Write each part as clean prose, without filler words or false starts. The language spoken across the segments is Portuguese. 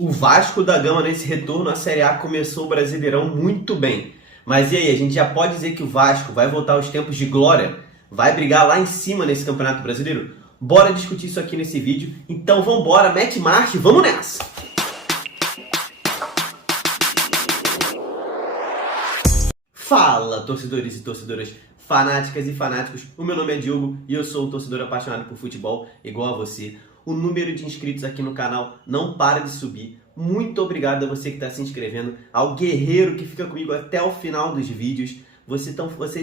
O Vasco da Gama nesse retorno à Série A começou o Brasileirão muito bem. Mas e aí, a gente já pode dizer que o Vasco vai voltar aos tempos de glória? Vai brigar lá em cima nesse Campeonato Brasileiro? Bora discutir isso aqui nesse vídeo. Então vambora, mete marcha e vamos nessa! Fala, torcedores e torcedoras fanáticas e fanáticos. O meu nome é Diogo e eu sou um torcedor apaixonado por futebol, igual a você. O número de inscritos aqui no canal não para de subir. Muito obrigado a você que está se inscrevendo, ao guerreiro que fica comigo até o final dos vídeos. Vocês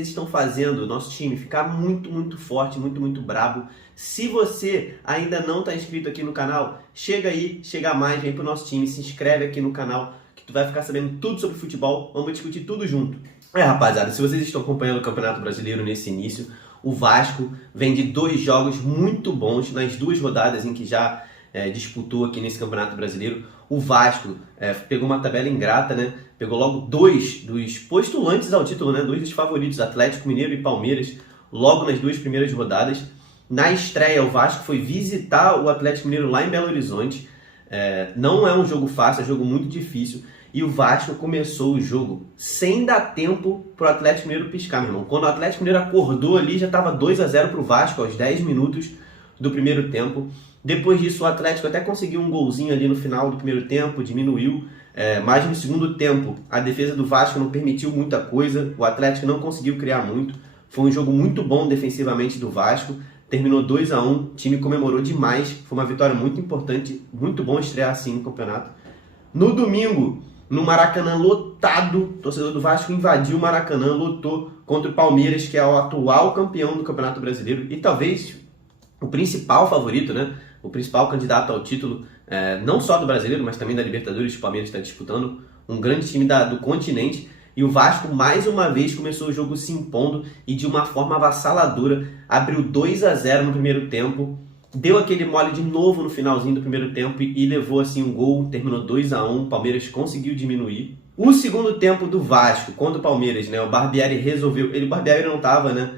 estão fazendo o nosso time ficar muito forte, muito brabo. Se você ainda não está inscrito aqui no canal, chega aí, chega mais, vem pro nosso time, se inscreve aqui no canal, que tu vai ficar sabendo tudo sobre futebol, vamos discutir tudo junto. Rapaziada, se vocês estão acompanhando o Campeonato Brasileiro nesse início, o Vasco vem de 2 jogos muito bons nas 2 rodadas em que já disputou aqui nesse Campeonato Brasileiro. O Vasco pegou uma tabela ingrata, né? Pegou logo 2 dos postulantes ao título, né? 2 dos favoritos, Atlético Mineiro e Palmeiras, logo nas 2 primeiras rodadas. Na estreia, o Vasco foi visitar o Atlético Mineiro lá em Belo Horizonte. Não é um jogo fácil, é um jogo muito difícil. E o Vasco começou o jogo sem dar tempo pro Atlético Mineiro piscar, meu irmão. Quando o Atlético Mineiro acordou ali, já estava 2-0 pro Vasco aos 10 minutos do primeiro tempo. Depois disso, o Atlético até conseguiu um golzinho ali no final do primeiro tempo, diminuiu. Mas no segundo tempo, a defesa do Vasco não permitiu muita coisa. O Atlético não conseguiu criar muito. Foi um jogo muito bom defensivamente do Vasco. Terminou 2-1, o time comemorou demais. Foi uma vitória muito importante, muito bom estrear assim no campeonato. No domingo, no Maracanã lotado, o torcedor do Vasco invadiu o Maracanã, lotou contra o Palmeiras, que é o atual campeão do Campeonato Brasileiro e talvez o principal favorito, né? O principal candidato ao título, não só do Brasileiro, mas também da Libertadores. O Palmeiras está disputando, um grande time do continente. E o Vasco, mais uma vez, começou o jogo se impondo e de uma forma avassaladora. Abriu 2-0 no primeiro tempo, deu aquele mole de novo no finalzinho do primeiro tempo e levou assim um gol, terminou 2-1, o Palmeiras conseguiu diminuir. O segundo tempo do Vasco contra o Palmeiras, né? O Barbieri resolveu, o Barbieri não estava, né?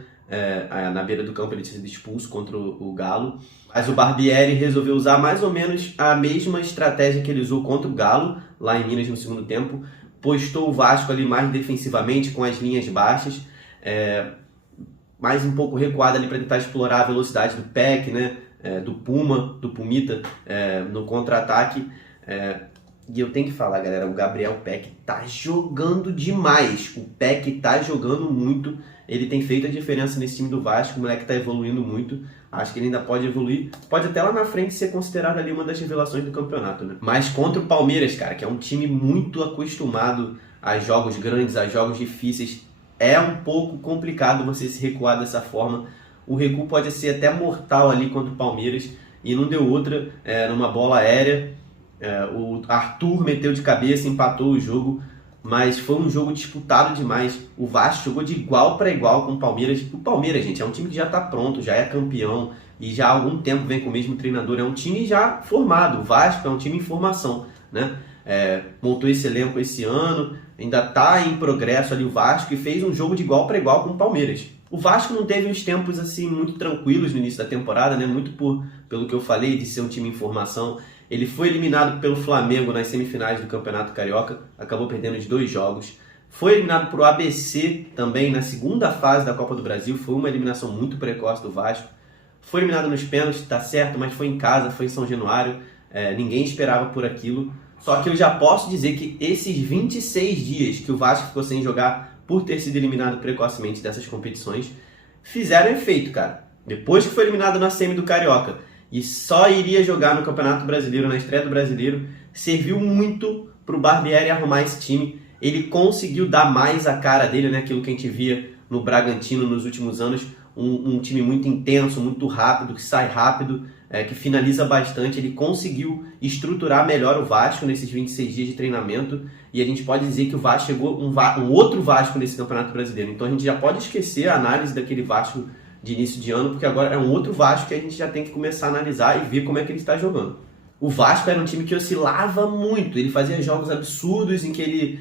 Na beira do campo, ele tinha sido expulso contra o Galo, mas o Barbieri resolveu usar mais ou menos a mesma estratégia que ele usou contra o Galo, lá em Minas no segundo tempo. Postou o Vasco ali mais defensivamente, com as linhas baixas, mais um pouco recuado ali para tentar explorar a velocidade do Peck, né? Do Pumita, no contra-ataque. E eu tenho que falar, galera, o Gabriel Peck tá jogando demais. O Peck tá jogando muito. Ele tem feito a diferença nesse time do Vasco. O moleque tá evoluindo muito. Acho que ele ainda pode evoluir. Pode até lá na frente ser considerado ali uma das revelações do campeonato, né? Mas contra o Palmeiras, cara, que é um time muito acostumado a jogos grandes, a jogos difíceis, é um pouco complicado você se recuar dessa forma. O recuo pode ser até mortal ali contra o Palmeiras. E não deu outra, numa bola aérea. O Arthur meteu de cabeça, empatou o jogo, mas foi um jogo disputado demais. O Vasco jogou de igual para igual com o Palmeiras. O Palmeiras, gente, é um time que já está pronto, já é campeão e já há algum tempo vem com o mesmo treinador. É um time já formado. O Vasco é um time em formação, né? Montou esse elenco esse ano, ainda está em progresso ali o Vasco e fez um jogo de igual para igual com o Palmeiras. O Vasco não teve uns tempos assim muito tranquilos no início da temporada, né? Muito pelo que eu falei de ser um time em formação. Ele foi eliminado pelo Flamengo nas semifinais do Campeonato Carioca, acabou perdendo os 2 jogos. Foi eliminado por ABC também na segunda fase da Copa do Brasil, foi uma eliminação muito precoce do Vasco. Foi eliminado nos pênaltis, tá certo, mas foi em casa, foi em São Januário, ninguém esperava por aquilo. Só que eu já posso dizer que esses 26 dias que o Vasco ficou sem jogar por ter sido eliminado precocemente dessas competições, fizeram efeito, cara. Depois que foi eliminado na semi do Carioca e só iria jogar no Campeonato Brasileiro, na estreia do Brasileiro, serviu muito para o Barbieri arrumar esse time. Ele conseguiu dar mais a cara dele, né? Aquilo que a gente via no Bragantino nos últimos anos, um time muito intenso, muito rápido, que sai rápido, que finaliza bastante. Ele conseguiu estruturar melhor o Vasco nesses 26 dias de treinamento e a gente pode dizer que o Vasco chegou um outro Vasco nesse Campeonato Brasileiro. Então a gente já pode esquecer a análise daquele Vasco de início de ano, porque agora é um outro Vasco que a gente já tem que começar a analisar e ver como é que ele está jogando. O Vasco era um time que oscilava muito, ele fazia jogos absurdos em que ele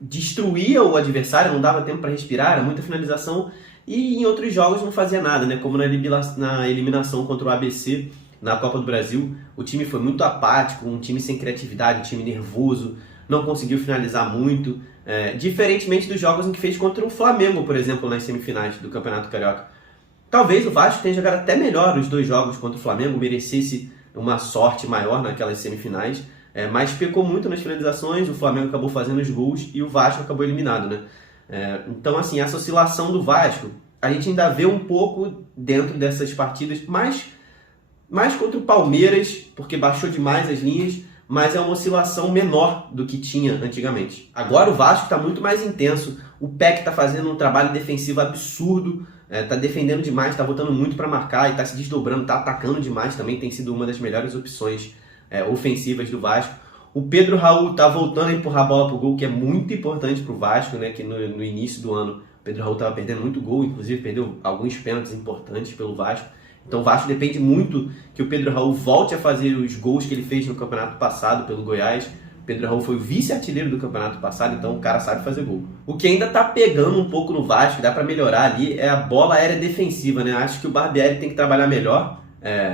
destruía o adversário, não dava tempo para respirar, era muita finalização, e em outros jogos não fazia nada, né? Como na eliminação contra o ABC, na Copa do Brasil, o time foi muito apático, um time sem criatividade, um time nervoso, não conseguiu finalizar muito, diferentemente dos jogos em que fez contra o Flamengo, por exemplo, nas semifinais do Campeonato Carioca. Talvez o Vasco tenha jogado até melhor os 2 jogos contra o Flamengo, merecesse uma sorte maior naquelas semifinais, mas pecou muito nas finalizações, o Flamengo acabou fazendo os gols e o Vasco acabou eliminado, né? Então, assim, essa oscilação do Vasco, a gente ainda vê um pouco dentro dessas partidas, mais contra o Palmeiras, porque baixou demais as linhas, mas é uma oscilação menor do que tinha antigamente. Agora o Vasco está muito mais intenso, o Peck está fazendo um trabalho defensivo absurdo, está defendendo demais, está botando muito para marcar e está se desdobrando, está atacando demais também, tem sido uma das melhores opções ofensivas do Vasco. O Pedro Raul está voltando a empurrar a bola para o gol, que é muito importante para o Vasco, né? Que no início do ano o Pedro Raul estava perdendo muito gol, inclusive perdeu alguns pênaltis importantes pelo Vasco. Então o Vasco depende muito que o Pedro Raul volte a fazer os gols que ele fez no campeonato passado pelo Goiás. O Pedro Raul foi o vice-artilheiro do campeonato passado, então o cara sabe fazer gol. O que ainda tá pegando um pouco no Vasco, dá para melhorar ali, é a bola aérea defensiva, né? Acho que o Barbieri tem que trabalhar melhor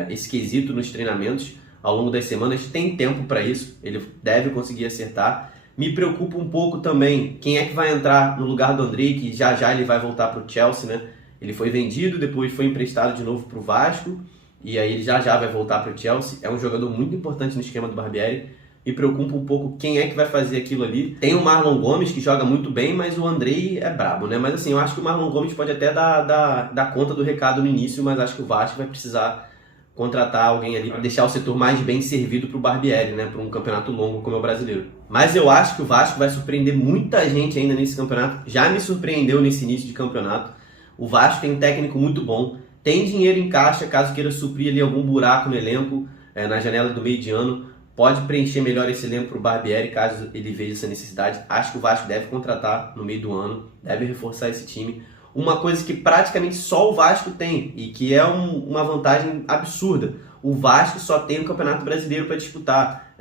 esse quesito nos treinamentos ao longo das semanas. Tem tempo para isso, ele deve conseguir acertar. Me preocupa um pouco também quem é que vai entrar no lugar do Andrei, que já ele vai voltar para o Chelsea, né? Ele foi vendido, depois foi emprestado de novo para o Vasco, e aí ele já vai voltar para o Chelsea. É um jogador muito importante no esquema do Barbieri. Me preocupa um pouco quem é que vai fazer aquilo ali. Tem o Marlon Gomes, que joga muito bem, mas o Andrei é brabo, né? Mas assim, eu acho que o Marlon Gomes pode até dar conta do recado no início, mas acho que o Vasco vai precisar contratar alguém ali para deixar o setor mais bem servido para o Barbieri, né? Para um campeonato longo como é o brasileiro. Mas eu acho que o Vasco vai surpreender muita gente ainda nesse campeonato. Já me surpreendeu nesse início de campeonato. O Vasco tem um técnico muito bom, tem dinheiro em caixa caso queira suprir ali algum buraco no elenco na janela do meio de ano. Pode preencher melhor esse elenco para o Barbieri caso ele veja essa necessidade. Acho que o Vasco deve contratar no meio do ano, deve reforçar esse time. Uma coisa que praticamente só o Vasco tem e que é uma vantagem absurda. O Vasco só tem o Campeonato Brasileiro para disputar.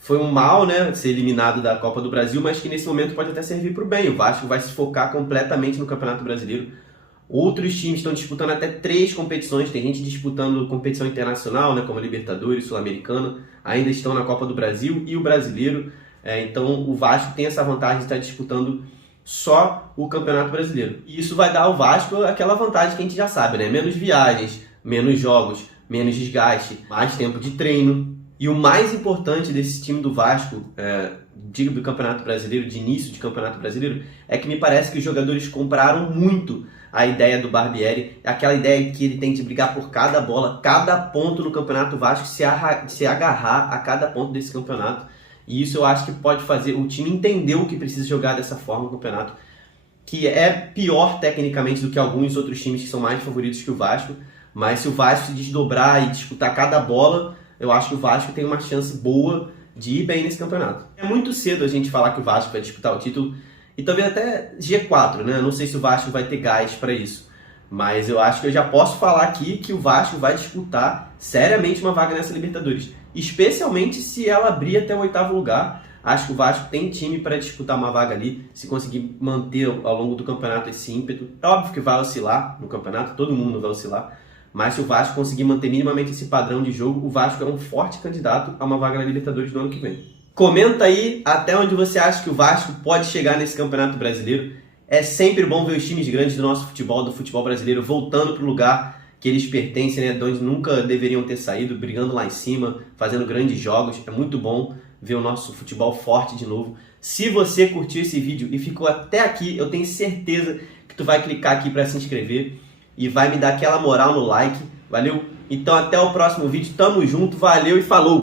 Foi um mal, né, ser eliminado da Copa do Brasil, mas que nesse momento pode até servir para o bem. O Vasco vai se focar completamente no Campeonato Brasileiro. Outros times estão disputando até 3 competições. Tem gente disputando competição internacional, né, como a Libertadores, Sul-Americana. Ainda estão na Copa do Brasil e o Brasileiro. Então o Vasco tem essa vantagem de estar disputando só o Campeonato Brasileiro. E isso vai dar ao Vasco aquela vantagem que a gente já sabe, né? Menos viagens, menos jogos, menos desgaste, mais tempo de treino. E o mais importante desse time do Vasco, do Campeonato Brasileiro, de início de Campeonato Brasileiro, é que me parece que os jogadores compraram muito a ideia do Barbieri, aquela ideia que ele tem de brigar por cada bola, cada ponto no Campeonato Vasco, se agarrar a cada ponto desse campeonato. E isso eu acho que pode fazer o time entender o que precisa jogar dessa forma no campeonato, que é pior tecnicamente do que alguns outros times que são mais favoritos que o Vasco, mas se o Vasco se desdobrar e disputar cada bola, eu acho que o Vasco tem uma chance boa de ir bem nesse campeonato. É muito cedo a gente falar que o Vasco vai disputar o título, e talvez até G4, né? Não sei se o Vasco vai ter gás para isso, mas eu acho que eu já posso falar aqui que o Vasco vai disputar seriamente uma vaga nessa Libertadores, especialmente se ela abrir até o 8º lugar. Acho que o Vasco tem time para disputar uma vaga ali, se conseguir manter ao longo do campeonato esse ímpeto. É óbvio que vai oscilar no campeonato, todo mundo vai oscilar, mas se o Vasco conseguir manter minimamente esse padrão de jogo, o Vasco é um forte candidato a uma vaga na Libertadores do ano que vem. Comenta aí até onde você acha que o Vasco pode chegar nesse Campeonato Brasileiro. É sempre bom ver os times grandes do nosso futebol, do futebol brasileiro, voltando para o lugar que eles pertencem, né, de onde nunca deveriam ter saído, brigando lá em cima, fazendo grandes jogos. É muito bom ver o nosso futebol forte de novo. Se você curtiu esse vídeo e ficou até aqui, eu tenho certeza que tu vai clicar aqui para se inscrever e vai me dar aquela moral no like. Valeu? Então até o próximo vídeo. Tamo junto, valeu e falou!